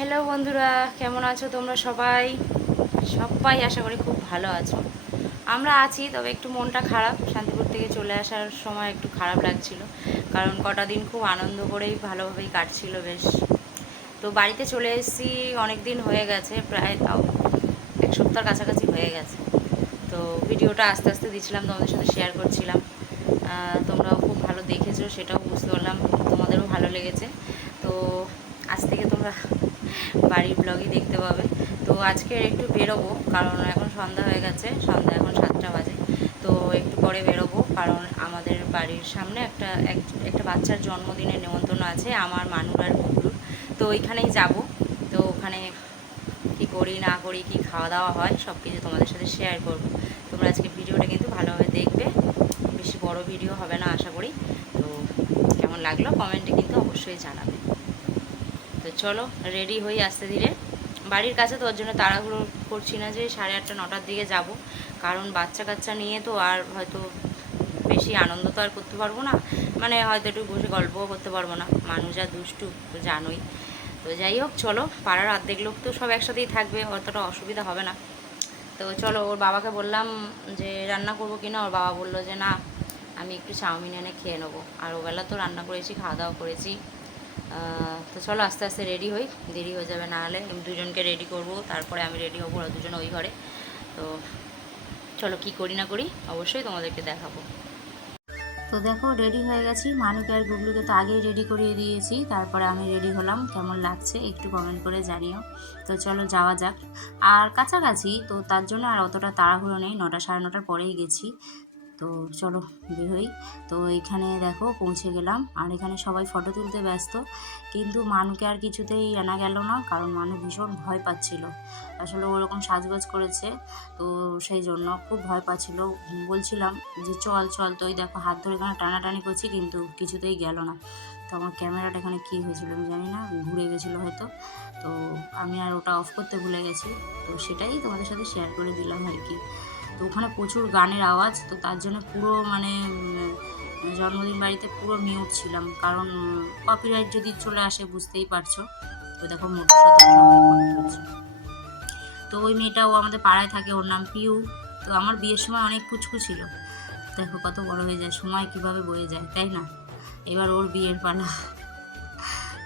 Hello বন্ধুরা, কেমন আছো তোমরা সবাই? সবাই আশা করি খুব ভালো আছো। আমরা আছি, তবে একটু মনটা খারাপ। শান্তিপুর থেকে চলে আসার সময় একটু খারাপ লাগছিল, কারণ কটা দিন খুব আনন্দ করেই ভালোভাবেই কাটছিল বেশ। তো বাড়িতে চলে এসেছি অনেক দিন হয়ে গেছে, প্রায় তাও এক সপ্তাহ কাছাকাছি হয়ে গেছে। তো ভিডিওটা আস্তে আস্তে দিচ্ছিলাম তোমাদের সাথে শেয়ার করছিলাম। তোমরাও খুব ভালো দেখেছ, সেটাও বুঝতে পারলাম, তোমাদেরও ভালো লেগেছে। তো আজ থেকে তোমরা বাড়ির ব্লগই দেখতে পাবে। তো আজকে একটু বেরোবো, কারণ এখন সন্ধ্যা হয়ে গেছে, সন্ধ্যা এখন সাতটা বাজে। তো একটু পরে বেরোবো, কারণ আমাদের বাড়ির সামনে একটা, এক- একটা বাচ্চার জন্মদিনের নেমন্তন্ন আছে, আমার, মানুর আর কুকুর তো ওইখানেই যাব। তো ওখানে কি করি, না করি, কি খাওয়া দাওয়া হয় সব কিছু তোমাদের সাথে শেয়ার করব। তোমরা আজকে ভিডিওটা কিন্তু ভালোভাবে দেখবে। বেশি বড় ভিডিও হবে না, আশা করি। তো কেমন লাগল কমেন্টে কিন্তু অবশ্যই জানাবে। তো চলো রেডি হই আস্তে ধীরে। বাড়ির কাছে তো ওর জন্য তাড়াহুড়ো করছি না যে সাড়ে আটটা, নটার দিকে যাব। কারণ বাচ্চা কাচ্চা নিয়ে তো আর হয়তো বেশি আনন্দ তো আর করতে পারব না। মানে হয়তো একটু বসে গল্পও করতে পারব না। মানুষ আর দুষ্টু জানোই। তো যাই হোক, চলো, পাড়ার অর্ধেক লোক তো সব একসাথেই থাকবে, অতটা অসুবিধা হবে না। তো চলো, ওর বাবাকে বললাম যে রান্না করব কিনা ওর বাবা বলল যে না, আমি একটু চাউমিন এনে খেয়ে নেব। আর ওবেলা তো রান্না করেছি, খাওয়া দাওয়া করেছি। তো চলো আস্তে আস্তে রেডি হই। দেরি হয়ে যাবে না হলে আমি দুজনকে রেডি করব, তারপরে আমি রেডি হব ওরা দুজন ওই ঘরে। তো চলো কি করি না করি, অবশ্যই তোমাদেরকে দেখাবো। তো দেখো রেডি হয়ে গেছি। মানুকে আর গুগলুকে তো আগেই রেডি করিয়ে দিয়েছি। তারপরে আমি রেডি হলাম। কেমন লাগছে একটু কমেন্ট করে জানিও। তো চলো যাওয়া যাক। আর কাছাকাছি, তো তার জন্য আর অতটা তাড়াহুড়ো নেই। নটা সাড়ে নটার পরেই গেছি। তো চলো বের হই। তো এখানে দেখো পৌঁছে গেলাম। আর এখানে সবাই ফটো তুলতে ব্যস্ত। কিন্তু মানুকে আর কিছুতেই আনা গেল না, কারণ মানু ভীষণ ভয় পাচ্ছিল। আসলে ওরকম সাজগোজ করেছে, তো সেই জন্য খুব ভয় পাচ্ছিল। বলছিলাম যে, চল চল তো ওই দেখো হাত ধরে এখানে টানাটানি করছি, কিন্তু কিছুতেই গেল না। তো আমার ক্যামেরাটা এখানে কী হয়েছিল আমি জানি না, ঘুরে গেছিল হয়তো। তো আমি আর ওটা অফ করতে ভুলে গেছি। তো সেটাই তোমাদের সাথে শেয়ার করে দিলাম আর কি। তো ওখানে প্রচুর গানের আওয়াজ, তো তার জন্য পুরো মানে জন্মদিন বাড়িতে পুরো মিউট ছিলাম। কারণ কপিরাইট যদি চলে আসে, বুঝতেই পারছ। তো দেখো মোটর। তো ওই মেয়েটাও আমাদের পাড়ায় থাকে, ওর নাম পিউ। তো আমার বিয়ের সময় অনেক কুচকু ছিল। দেখো কত বড় হয়ে যায়, সময় কীভাবে বয়ে যায়, তাই না? এবার ওর বিয়ের পালা।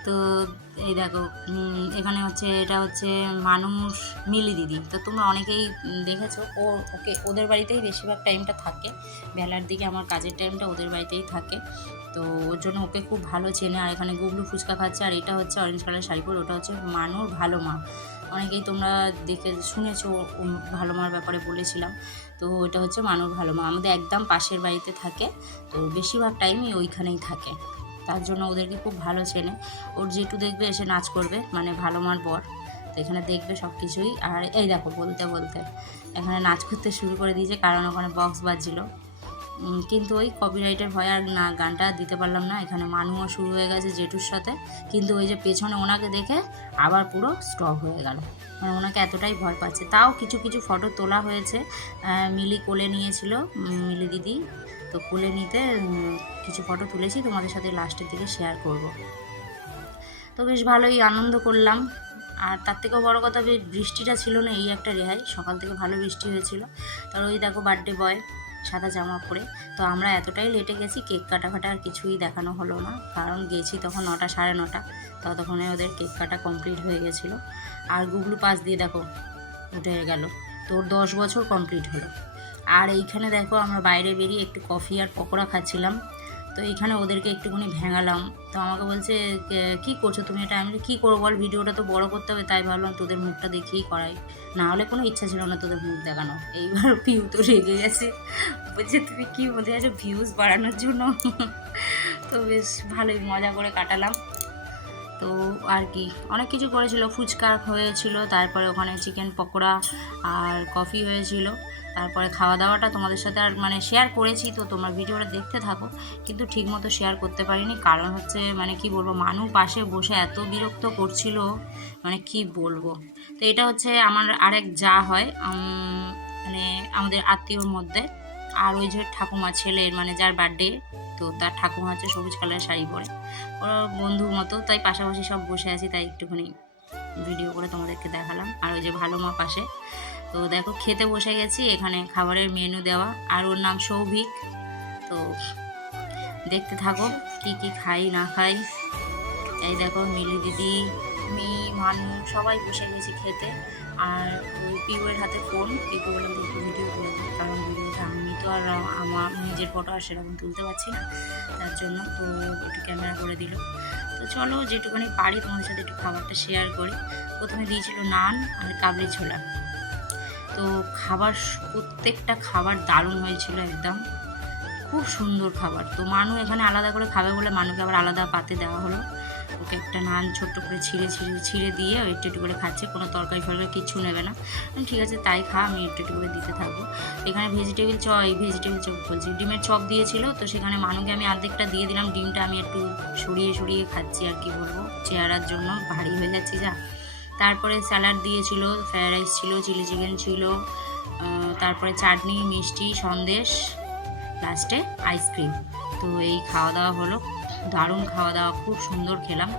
তো এই দেখো এখানে হচ্ছে, এটা হচ্ছে মানুষ মিলি দিদি। তো তোমরা অনেকেই দেখেছ, ও ওকে, ওদের বাড়িতেই বেশিরভাগ টাইমটা থাকে। বেলার দিকে আমার কাজের টাইমটা ওদের বাড়িতেই থাকে। তো ওর জন্য ওকে খুব ভালো চেনে। আর এখানে গুবলু ফুচকা খাচ্ছে, আর এটা হচ্ছে অরেঞ্জ কালার শাড়ি পরে, ওটা হচ্ছে মানুর ভালো মা। অনেকেই তোমরা দেখে শুনেছো ভালো মার ব্যাপারে বলেছিলাম। তো এটা হচ্ছে মানুর ভালো মা। আমাদের একদম পাশের বাড়িতে থাকে। তো বেশিরভাগ টাইমই ওইখানেই থাকে। তার জন্য ওদেরকে খুব ভালো চেনে। ওর যেটু দেখবে, এসে নাচ করবে মানে ভালো মার বর। তো এখানে দেখবে সব কিছুই আর এই দেখো, বলতে বলতে এখানে নাচ করতে শুরু করে দিয়েছে, কারণ ওখানে বক্স বাজছিল। কিন্তু ওই কপিরাইটের ভয় আর না, গানটা দিতে পারলাম না। এখানে মানুও শুরু হয়ে গেছে জেঠুর সাথে। কিন্তু ওই যে পেছনে ওনাকে দেখে আবার পুরো স্টপ হয়ে গেল। মানে ওনাকে এতটাই ভয় পাচ্ছে। তাও কিছু কিছু ফটো তোলা হয়েছে। মিলি কোলে নিয়েছিল মিলি দিদি। তো কোলে নিতে কিছু ফটো তুলেছি, তোমাদের সাথে লাস্টের দিকে শেয়ার করব। তো বেশ ভালোই আনন্দ করলাম। আর তার থেকেও বড় কথা বৃষ্টিটা ছিল না এই একটা রেহাই, সকাল থেকে ভালো বৃষ্টি হয়েছিল। তার ওই দেখো বার্থডে বয় সাদা জামা পরে। তো আমরা এতটাই লেটে গেছি কেক কাটা ফাটা আর কিছুই দেখানো হলো না। কারণ গেছি তখন নটা, সাড়ে নটা। ততক্ষণে ওদের কেক কাটা কমপ্লিট হয়ে গেছিল। আর গুগলু পাশ দিয়ে দেখো, উঠে গেল। তোর দশ বছর কমপ্লিট হলো। আর এইখানে দেখো আমরা বাইরে বেরিয়ে একটু কফি আর পকোড়া খাচ্ছিলাম। তো এইখানে ওদেরকে একটুখানি ভেঙালাম। তো আমাকে বলছে, "কে- করছ তুমি এটা? আমি কি করব বল, ভিডিওটা তো বড় করতে হবে। তাই ভাবলাম তোদের মুখটা দেখিয়েই করাই। না হলে কোনো ইচ্ছা ছিল না তোদের মুখ দেখানো এইবার ভিউ তো রেগে গেছে। বলছে, তুমি কি বলতে চাইছো ভিউজ বাড়ানোর জন্য? তো বেশ ভালোই মজা করে কাটালাম। তো আর কি। অনেক কিছু করেছিল। ফুচকা হয়েছিল, তারপরে ওখানে চিকেন পকোড়া আর কফি হয়েছিল। তারপরে খাওয়া দাওয়াটা তোমাদের সাথে আর মানে শেয়ার করেছি, তো তোমরা ভিডিওটা দেখতে থাকো। কিন্তু ঠিকমতো শেয়ার করতে পারিনি। কারণ হচ্ছে মানে কি বলব, মানু পাশে বসে এত বিরক্ত করছিল মানে কি বলব। তো এটা হচ্ছে আমার আরেক যা হয় মানে আমাদের আত্মীয়র মধ্যে। আর ওই যে ঠাকুমা ছেলের মানে যার বার্থডে তো তার ঠাকুমা হচ্ছে সবুজ কালারের শাড়ি পরে। ওরা বন্ধুর মতো, তাই পাশাপাশি সব বসে আছি, তাই একটুখানি ভিডিও করে তোমাদেরকে দেখালাম। আর ওই যে ভালো মা পাশে, তো দেখো খেতে বসে গেছি, এখানে খাবারের মেনু দেওয়া। আর ওর নাম সৌভিক, তো দেখতে থাকো কি কি খাই, না খাই। এই দেখো মিলি দিদি আমি মানু, সবাই বসে গেছি খেতে। আর ওই পিউয়ের হাতে ফোন পিকু বললাম একটু ভিডিও করে কারণ আমি তো আর, আমার নিজের ফটো আর সেরকম তুলতে পারছি না। তার জন্য তো একটু ক্যামেরা করে দিল। তো চলো যেটুকুনি পারি তোমাদের সাথে একটু খাবারটা শেয়ার করি। প্রথমে দিয়েছিল নান আর কাবলি ছোলা। তো খাবার প্রত্যেকটা খাবার দারুণ হয়েছিল একদম। খুব সুন্দর খাবার। তো মানু এখানে আলাদা করে খাবে বলে মানুকে আবার আলাদা পাতে দেওয়া হলো। ওকে একটা নান ছোট্ট করে ছিঁড়ে ছিঁড়ে ছিঁড়ে দিয়ে একটু একটু করে খাচ্ছে। কোনো তরকারি ফরকারি কিচ্ছু নেবে না। ঠিক আছে, তাই খা, আমি একটু একটু করে দিতে থাকব। এখানে ভেজিটেবিল চ, এই ভেজিটেবিল চপ বলছি। ডিমের চপ দিয়েছিল, তো সেখানে মানুকে আমি অর্ধেকটা দিয়ে দিলাম। ডিমটা আমি একটু সরিয়ে সরিয়ে খাচ্ছি আর কি বলব। চেহারার জন্য ভারী হয়ে যাচ্ছি যা। তারপরে স্যালাড দিয়েছিল, ফ্রায়েড রাইস ছিল, চিলি চিকেন ছিল তারপরে চাটনি, মিষ্টি, সন্দেশ, লাস্টে আইসক্রিম। তো এই খাওয়া দাওয়া হলো। দারুণ খাওয়া দাওয়া খুব সুন্দর খেলাম।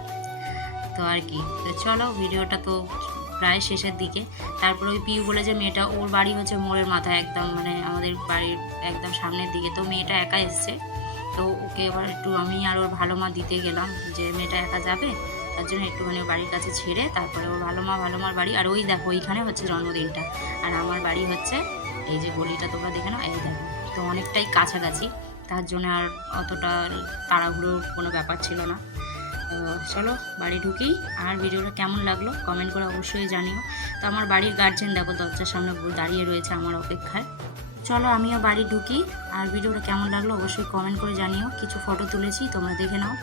তো আর কি, তো চলো ভিডিওটা তো প্রায় শেষের দিকে। তারপরে ওই পিউ বলে যে মেয়েটা, ওর বাড়ি হচ্ছে মোড়ের মাথায় একদম মানে আমাদের বাড়ির একদম সামনের দিকে। তো মেয়েটা একা এসছে, তো ওকে এবার একটু আমি আর ওর ভালো মা দিতে গেলাম যে মেয়েটা একা যাবে, তার জন্য একটুখানি বাড়ির কাছে ছেড়ে তারপরে ওর ভালো মা, ভালো মার বাড়ি। আর ওই দেখো, ওইখানে হচ্ছে জন্মদিনটা। আর আমার বাড়ি হচ্ছে, এই যে গলিটা তোমরা দেখে নাও, এই দেখো, তো অনেকটাই কাছাকাছি। তার জন্য আর অতটা তাড়াহুড়োর কোনো ব্যাপার ছিল না। তো চলো বাড়ি ঢুকি। আর ভিডিওটা কেমন লাগল কমেন্ট করে অবশ্যই জানিও। তো আমার বাড়ির গার্জেন দেখো, দরজার সামনে দাঁড়িয়ে রয়েছে আমার অপেক্ষায়। চলো আমিও বাড়ি ঢুকি। আর ভিডিওটা কেমন লাগল অবশ্যই কমেন্ট করে জানিও। কিছু ফটো তুলেছি, তোমরা দেখে নাও।